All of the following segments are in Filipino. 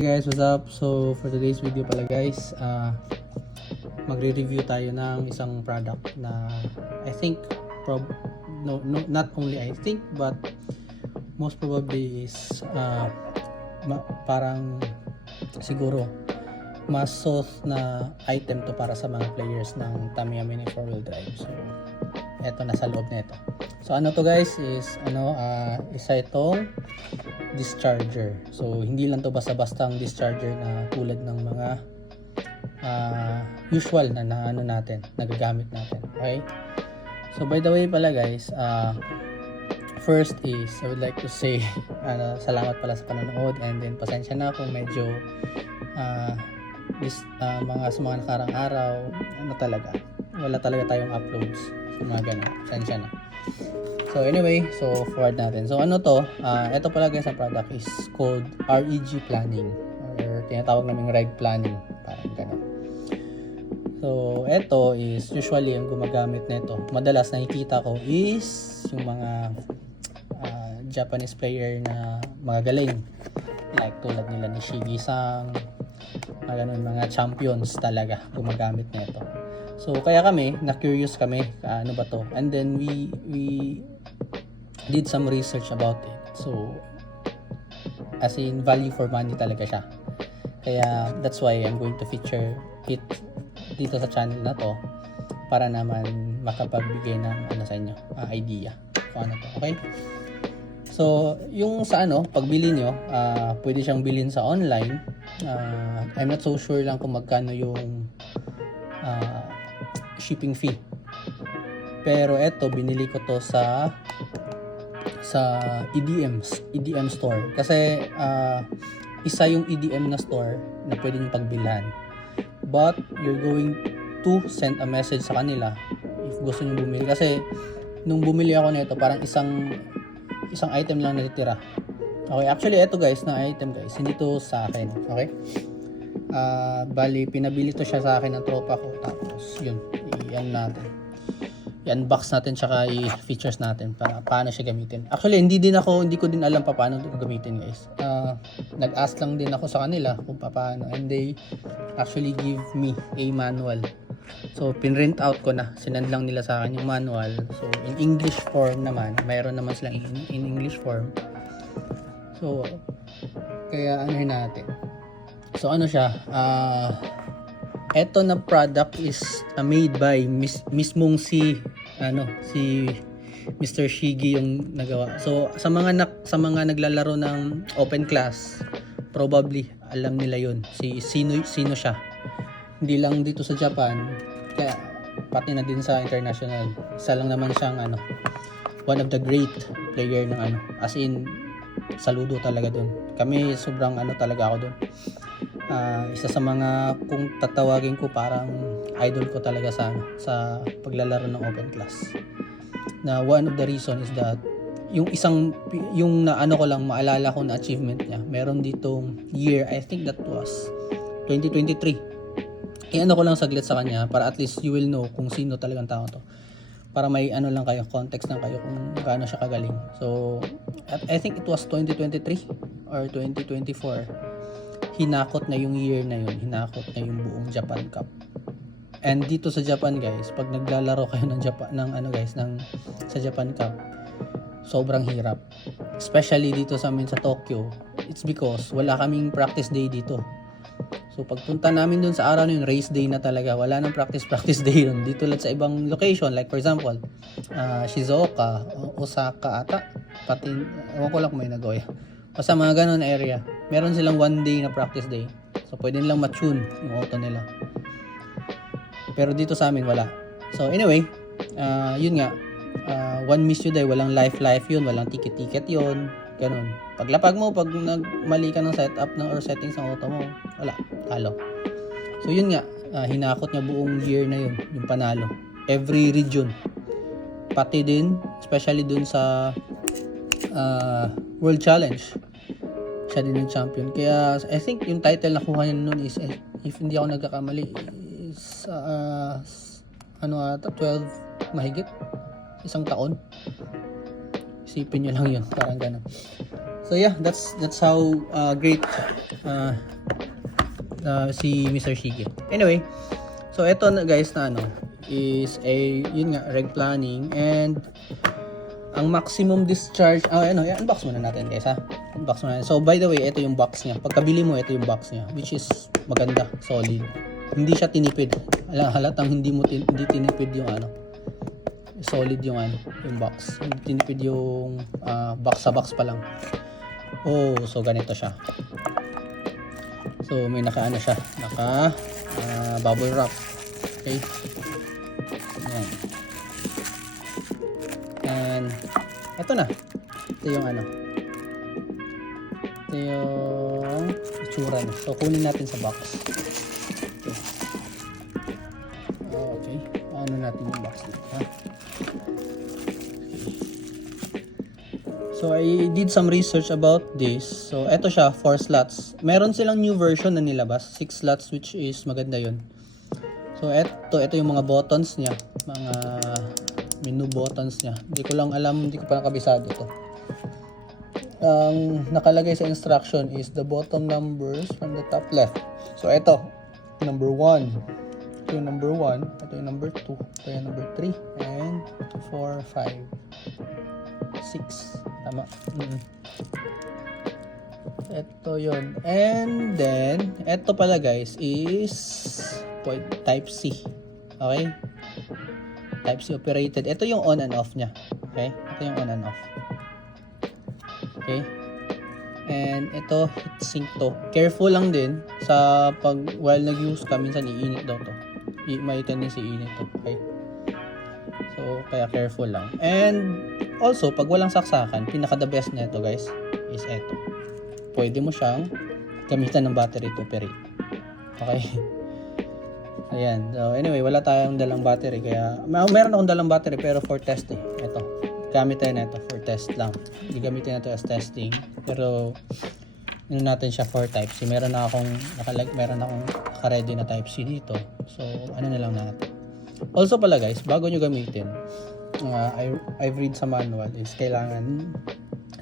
Hey guys, what's up? So for today's video pala guys, magre-review tayo ng isang product na I think not only I think but most probably is parang siguro mas soft na item to para sa mga players ng Tamiya Mini 4-wheel drive. So eto, nasa loob nito. So ano to guys is isa itong discharger. So hindi lang to basta-bastang discharger na tulad ng mga usual na nagagamit natin. Okay? So by the way pala guys, first is I would like to say salamat pala sa panonood, and then pasensya na kung medyo sa mga nakarang araw wala talaga tayong uploads. So mga ganun, pasensya na. So anyway, so forward natin. So ano to? Ito pala guys, ang product is called REG Planning, or tinatawag naming reg planning, parang ganun. So ito is usually ang gumagamit nito. Madalas nakikita ko is yung mga Japanese player na mga galing, like tulad nila ni Shigi-san, mga champions talaga gumagamit nito. So kaya kami na-curious kami, ano ba to? And then we did some research about it. So as in value for money talaga siya. Kaya that's why I'm going to feature it dito sa channel na to, para naman makapagbigay ng sa inyo idea kung ano to. Okay? So yung sa pagbili nyo, pwede siyang bilhin sa online. I'm not so sure lang kung magkano yung shipping fee. Pero eto, binili ko to sa EDM store. Kasi isa yung EDM na store na pwede nyo pagbilhan. But you're going to send a message sa kanila if gusto nyo bumili. Kasi nung bumili ako nito, parang isang item lang natitira. Okay, actually eto guys, na item guys, hindi to sa akin. Okay? Bali, pinabili to siya sa akin ng tropa ko. Tapos yun, i-unbox natin, tsaka i-features natin para paano siya gamitin. Actually hindi ko din alam paano ito gamitin guys. Nag-ask lang din ako sa kanila kung paano, and they actually give me a manual. So pinrint out ko na, sinend lang nila sa akin yung manual. So in English form naman, mayroon naman silang in English form. So kaya natin. So ano siya, eto na product is made by mismong si Mr. Shigi yung nagawa. So sa mga naglalaro ng open class, probably alam nila yun, sino siya. Hindi lang dito sa Japan, kaya pati na din sa international. Isa lang naman siyang one of the great player ng as in saludo talaga dun. Kami sobrang talaga ako dun. Isa sa mga, kung tatawagin ko, parang idol ko talaga sa paglalaro ng open class. Na one of the reason is that yung ko lang maalala ko na achievement niya, meron ditong year, I think that was 2023. Ko lang saglit sa kanya para at least you will know kung sino talagang tao to. Para may lang kayo, context lang kayo kung gaano siya kagaling. So I think it was 2023 or 2024. Hinakot na yung year na yun, hinakot na yung buong Japan Cup. And dito sa Japan guys, pag naglalaro kayo ng sa Japan Cup, sobrang hirap. Especially dito sa amin sa Tokyo, it's because wala kaming practice day dito. So pagpunta namin dun sa araw na yun, race day na talaga. Wala nang practice day yun. Dito lang sa ibang location, like for example, Shizuoka, Osaka ata, pati, ewan ko lang kung may Nagoya. Basta mga ganun area, meron silang one day na practice day. So pwede nilang ma-tune yung auto nila. Pero dito sa amin wala. So anyway, yun nga, one miss you day, walang life yun, walang ticket yun, ganun. Paglapag mo, pag nagmali ka ng setup or settings ng auto mo, wala, talo. So yun nga, hinakot niya buong year na yun, yung panalo. Every region. Pati din, especially dun sa World Challenge, siya din yung champion. Kaya I think yung title na kuha niya noon is, if hindi ako nagkakamali, is 12 mahigit, isang taon. Isipin nyo lang yun, parang ganun. So yeah, that's how great si Mr. Shige. Anyway, so eto na guys na ano is yun nga, reg planning, and ang maximum discharge, i-unbox muna natin guys ha. Unbox muna. So by the way, ito yung box niya. Pagkabili mo, ito yung box niya, which is maganda, solid. Hindi siya tinipid. Halatang hindi tinipid yung ano. Solid yung yung box. Hindi tinipid yung box sa box pa lang. Oh, so ganito siya. So may naka siya, naka bubble wrap. Okay. Ayan. And eto na. Ito yung ito yung itsura na. So kunin natin sa box. Okay. Okay. Ano natin yung box dito, ha? So I did some research about this. So eto siya, 4 slots. Meron silang new version na nilabas, 6 slots, which is maganda yun. So ito yung mga buttons niya, mga menu buttons niya. Hindi ko lang alam, hindi ko pa nakabisado to. Ang nakalagay sa instruction is the bottom numbers from the top left. So ito, number 1. Ito yung number 1, ito yung number 2, ito yung number 3, and 4, 5, 6. Tama. Ito yun. And then, ito pala guys is type C. Okay? Type C operated. Ito yung on and off niya. Okay? Ito yung on and off. Okay? And ito, heat sink to. Careful lang din sa while nag-use ka, minsan iinit daw to. May tendency iinit to. Okay? So, kaya careful lang. And also, pag walang saksakan, pinaka the best nito guys is ito. Pwede mo siyang gamitan ng battery to operate. Okay? Ayan. So, anyway, wala tayong dalang battery. Kaya, meron akong dalang battery pero for testing. Ito. Gamit tayo na ito for test lang. Hindi gamitin na ito as testing. Pero, natin siya for type C. Meron akong naka-ready na type C dito. So, na lang natin. Also pala guys, bago nyo gamitin, I've read sa manual is kailangan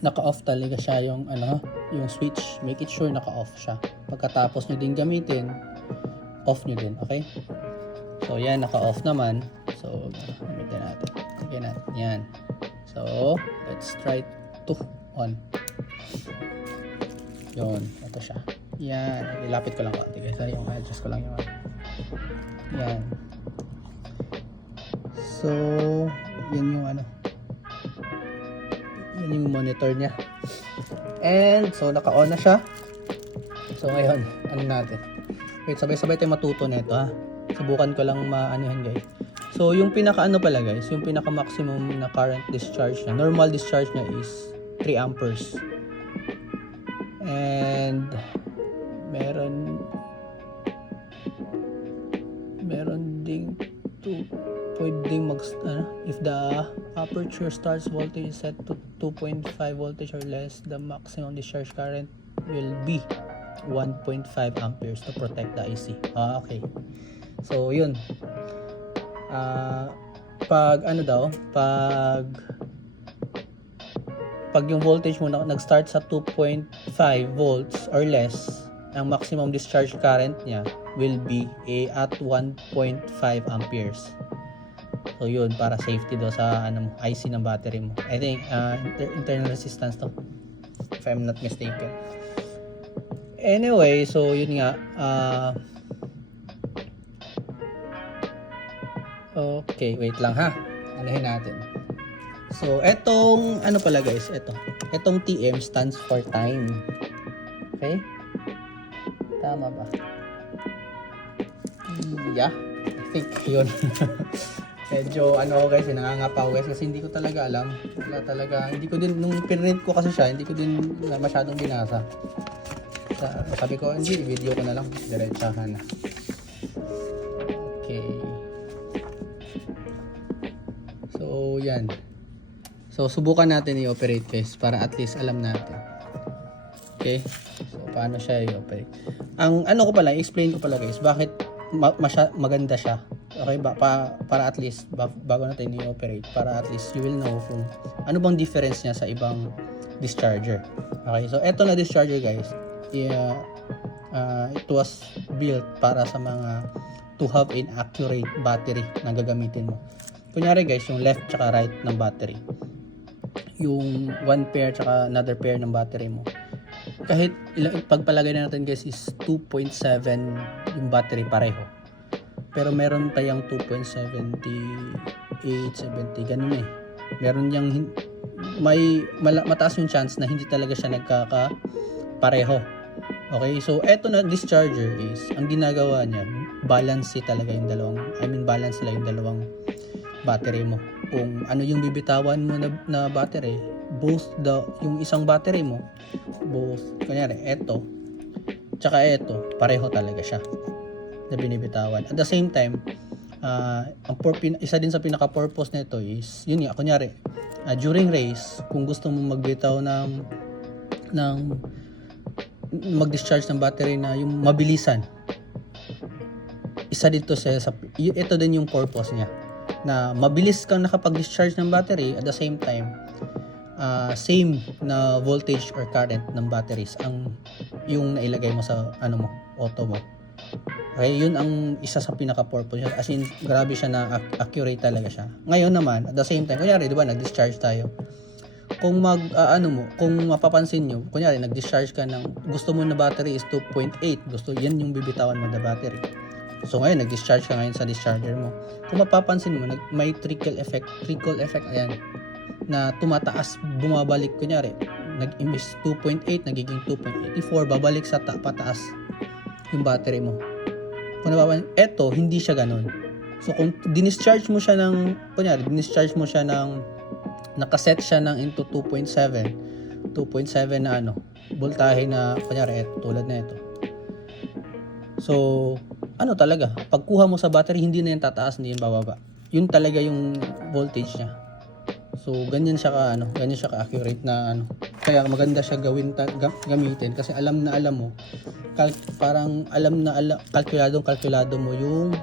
naka-off talaga siya yung yung switch. Make it sure naka-off siya. Pagkatapos nyo din gamitin, off nyo din, okay? So yan, naka-off naman. So gamitin natin. Lagyan natin yan. So let's try to on. Yun, ito siya. Yan, ilapit ko lang konti guys. Yung adjust ko lang yung yan. So, yun yung yun yung monitor niya. And, so, naka-on na siya. So, ngayon, natin. Wait, sabay-sabay tayo matuto na ito, ha. Subukan ko lang maanuhan, guys. So, yung pinaka pala, guys, yung pinaka-maximum na current discharge niya, normal discharge niya is 3 amperes. And, meron ding pwedeng if the aperture starts voltage is set to 2.5 voltage or less, the maximum discharge current will be 1.5 amperes to protect the IC. Okay. So, yun. Pag yung voltage mo nag-start sa 2.5 volts or less, ang maximum discharge current niya will be at 1.5 amperes. So yun, para safety do sa IC ng battery mo. I think internal resistance to, if I'm not mistaken. Anyway, so yun nga, okay, wait lang ha. Anahin natin. So etong pala guys, etong TM stands for time. Okay? Tama ba? Yeah, I think yun. Medyo guys, nangangapa guys kasi hindi ko talaga alam. Wala talaga, hindi ko din, nung pinrint ko kasi siya, hindi ko din masyadong binasa. Sabi ko, hindi, video ko na lang, diretsahan na. Okay. So, yan. So, subukan natin i-operate guys, para at least alam natin. Okay? So, paano siya i-operate. Ang explain ko pala guys, bakit maganda siya. Okay ba? Para at least bago natin i-operate, para at least you will know kung ano bang difference niya sa ibang discharger. Okay, so eto na discharger guys, it was built para sa mga to have an accurate battery na gagamitin mo. Kunyari guys, yung left tsaka right ng battery, yung one pair tsaka another pair ng battery mo, kahit pagpalagay na natin guys is 2.7 yung battery pareho, pero meron tayong 2.78, 70, ganun eh. Meron yung mataas yung chance na hindi talaga siya nagkakapareho. Okay, so eto na discharger is, ang ginagawa niya, balance talaga yung balance lang yung dalawang battery mo. Kung ano yung bibitawan mo na battery, yung isang battery mo, kunyari eto tsaka eto, pareho talaga siya na binibitawan. At the same time, isa din sa pinaka-purpose nito is, yun nga, kunyari, during race, kung gusto mo magbitaw ng mag-discharge ng battery na yung mabilisan, isa dito ito din yung purpose niya, na mabilis kang nakapag-discharge ng battery, at the same time, same na voltage or current ng batteries yung nailagay mo sa auto mo. Okay, yun ang isa sa pinaka-purpose niya. As in, grabe siya na accurate talaga siya. Ngayon naman, at the same time, kunyari, di ba, nag-discharge tayo. Kung kung mapapansin nyo, kunyari, nag-discharge ka ng, gusto mo na battery is 2.8, yan yung bibitawan mo na battery. So ngayon, nag-discharge ka ngayon sa discharger mo. Kung mapapansin mo, may trickle effect, ayan, na tumataas, bumabalik, kunyari, nag-imbis 2.8, nagiging 2.84, babalik sa pataas yung battery mo. Kung napapansin, eto, hindi siya ganun. So kung dinischarge mo siya nakaset siya ng into 2.7 na voltahe na, kunyari, eto, tulad na ito. So, talaga, pagkuha mo sa battery, hindi na yan tataas, hindi yan bababa. Yun talaga yung voltage niya. So, ganyan siya ka-accurate na Kaya maganda siya gamitin kasi alam mo, kalkulado mo yung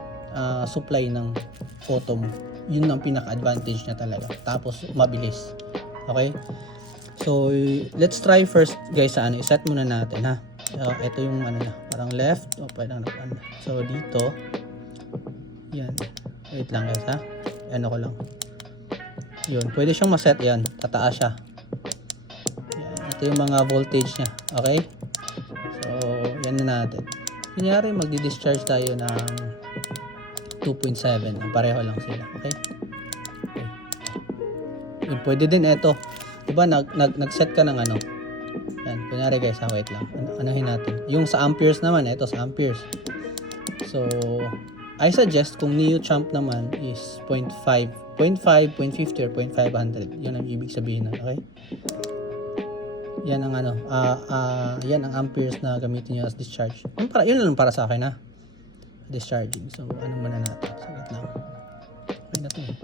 supply ng photo mo. Yun ang pinaka-advantage niya talaga. Tapos, mabilis. Okay? So, let's try first guys sa i-set muna natin ha. Ito yung parang left. So, dito. Yan. Wait lang guys ha. Ko lang. Yun. Pwede siyang maset yan. Tataas siya. Yan. Ito yung mga voltage niya. Okay? So, yan na natin. Kunyari, magdi-discharge tayo ng 2.7. Pareho lang sila. Okay? Yun. Pwede din ito. Diba, nag-set ka ng Yan. Kunyari guys, wait lang. Anahin natin. Yung sa amperes naman, ito sa amperes. So, I suggest kung Neo Champ naman is 0.5, 0.50 or 0.500. Yun ang ibig sabihin nun, okay? Yan ang yan ang amperes na gamitin niyo as discharge. Yun lang para sa akin ha. Discharging. So, muna natin. Sagat lang. Okay na to eh.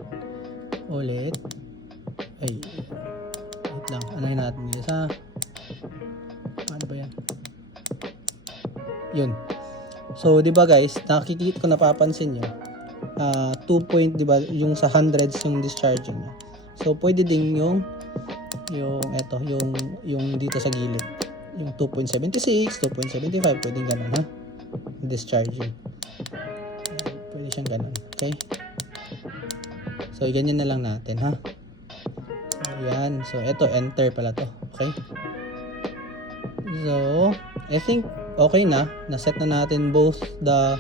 Ulit. Ay. Wait lang. Anahin natin dito sa ano ba yan? Yun. So, 'di ba guys, nakikita ko, napapansin niyo, 2 'di ba, yung sa hundreds yung discharging niya. So, pwede din yung dito sa gilid. Yung 2.76, 2.75, pwedeng ganun ha. Discharging. Pwede siyang ganun. Okay? So, ganyan na lang natin ha. Ayan. So, ito, enter pala to. Okay? So, I think okay na. Naset na natin both the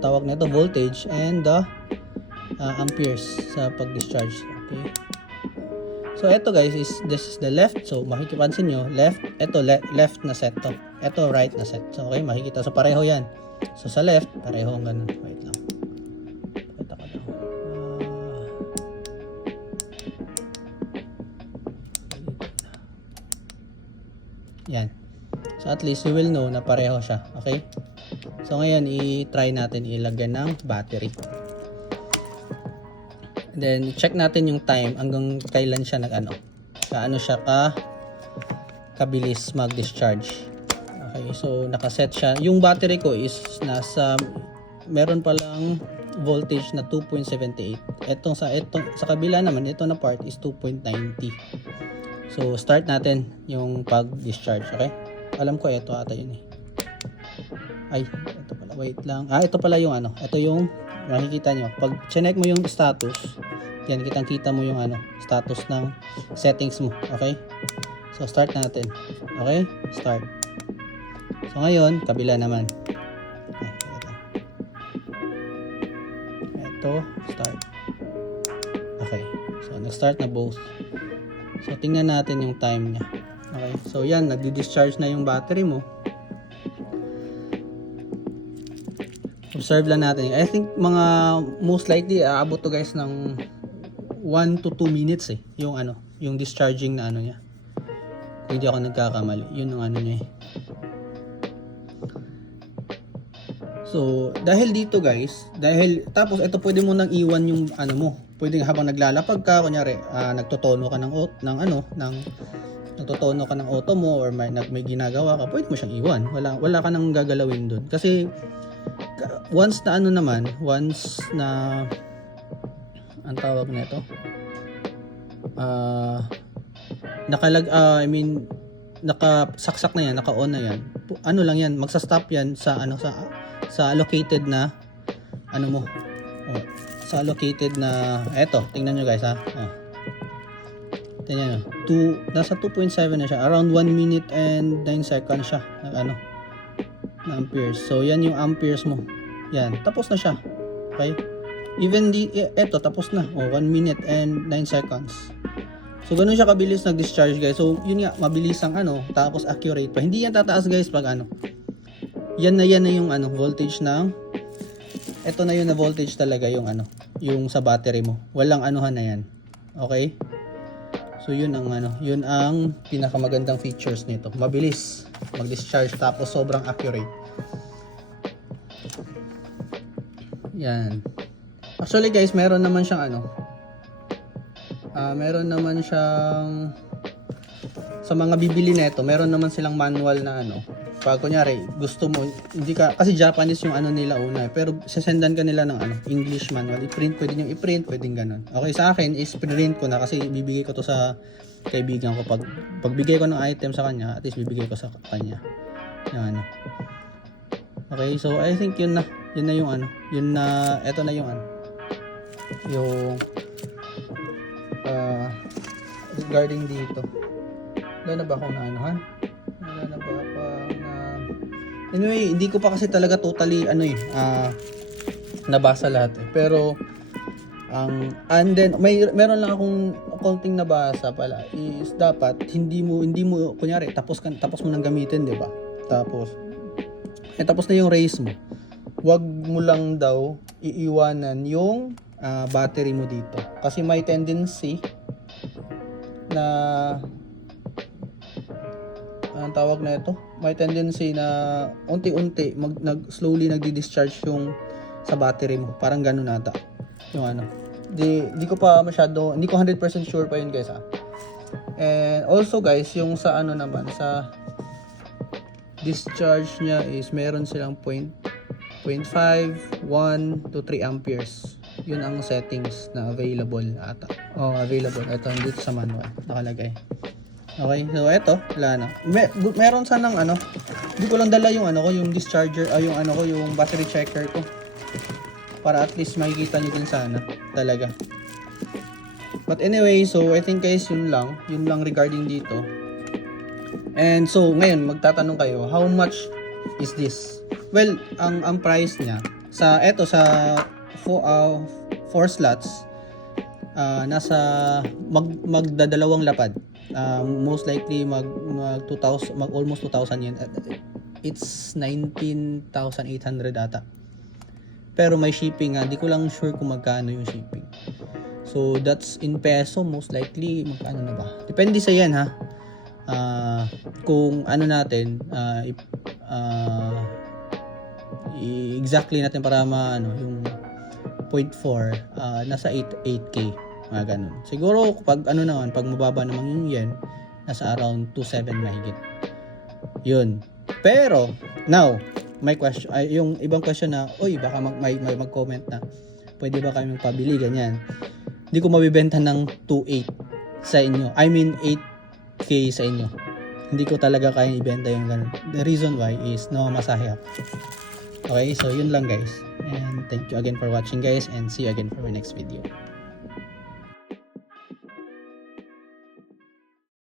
tawag na ito, voltage and the amperes sa pag-discharge. Okay? So, ito guys, this is the left. So, makikipansin nyo, left, ito left na set to. Ito right na set. So, okay, makikita. So, pareho yan. So, sa left, pareho ang ganun. Wait lang. Pakita ko lang. Yan. So, at least you will know na pareho siya. Okay? So, ngayon, i-try natin ilagyan ng battery. Then, check natin yung time hanggang kailan siya kaano siya kabilis mag-discharge. Okay, so nakaset siya. Yung battery ko is meron pa lang voltage na 2.78. Etong sa kabila naman, ito na part is 2.90. So start natin yung pag-discharge, okay? Alam ko ito ata yun eh. Ay, ito pala, wait lang. Ito pala yung ano, ito yung makikita nyo. Pag check mo yung status, yan, kitang-kita mo yung ano, status ng settings mo, okay? So start natin. Okay? Start. So ngayon, kabila naman. Ito, start. Okay. So nag-start na both. So tingnan natin yung time niya. Okay. So yan, nagdi-discharge na yung battery mo. Observe lang natin. I think mga most likely aabot to guys ng 1 to 2 minutes eh. Yung ano, yung discharging na ano niya. Kung hindi ako nagkakamali. Yun yung ano niya eh. So, dahil dito guys, tapos ito pwede mo nang iwan yung ano mo. Pwede habang naglalapag ka, kunyari, nagtotono ka nagtotono ka ng auto mo or may ginagawa ka, pwede mo siyang iwan. Wala ka nang gagalawin doon. Kasi once na ang tawag na ito, nakasaksak na yan, naka-on na yan. Ano lang yan, magsa-stop yan sa allocated na ano mo. Sa allocated na eto, tingnan nyo guys ha. Tingnan nyo. Nasa 2.7 na siya. Around 1 minute and 9 seconds siya na amperes. So yan yung amperes mo. Yan, tapos na siya. Okay? Even eto tapos na. 1 minute and 9 seconds. So ganun siya kabilis nag-discharge guys. So yun nga, mabilis ang tapos accurate pa. Hindi yan tataas guys pag yan na yung voltage ng ito na yun na voltage talaga yung yung sa battery mo. Walang anuhan na yan. Okay? So yun ang pinakamagandang features nito. Mabilis mag-discharge tapos sobrang accurate. Yan. Actually guys, meron naman siyang sa mga bibili nito, meron naman silang manual na pag kunyari gusto mo, hindi ka kasi Japanese yung nila una, pero sasendan ka nila ng English manual, i-print, pwede nyo i-print, pwedeng ganun. Okay, sa akin is print ko na kasi bibigay ko to sa kaibigan ko. Pagbigay ko ng item sa kanya, at least bibigay ko sa kanya yung okay, so I think yun na yung eto na yung yung regarding dito. Wala na ba akong anyway, hindi ko pa kasi talaga totally nabasa lahat eh. Pero and then meron lang akong konting nabasa pala is dapat hindi mo kunyari tapos mo nang gamitin, 'di ba? Tapos na yung race mo. Wag mo lang daw iiwanan yung battery mo dito kasi may tendency na ang tawag na ito, may tendency na unti-unti slowly nagdi-discharge yung sa battery mo. Parang ganoon ata. Yung Di ko pa masyado, hindi ko 100% sure pa yun guys And also guys, yung sa naman sa discharge niya is meron silang 0.5, 1 to 3 amperes. Yun ang settings na available ata. Available. Ito dito sa manual nakalagay. Okay, so eto, wala na. Meron sanang hindi ko lang dala yung yung discharger, yung battery checker ko. Para at least makikita niyo din sana talaga. But anyway, so I think guys, yun lang regarding dito. And so ngayon magtatanong kayo, how much is this? Well, ang price niya sa 4 slots, nasa magdadalawang lapad. Most likely mag 2,000, almost 2,000 yen. It's 19,800 ata. Pero may shipping di ko lang sure kung magkano yung shipping. So that's in peso, most likely magkano na ba? Depende sa yan ha. Kung natin exactly natin para yung 0.4 nasa 8k. Mga ganun. Siguro pag pag mababa naman yung yen, nasa around 2.7 mahigit. Yun. Pero now, may question, ay, yung ibang question na, oy, baka may mag-comment na, pwede ba kami magpabili, ganyan. Hindi ko mabibenta ng 2.8 sa inyo. I mean, 8K sa inyo. Hindi ko talaga kaya ibenta yung ganun. The reason why is namamasahe ako. Okay, so yun lang guys. And thank you again for watching guys, and see you again for my next video.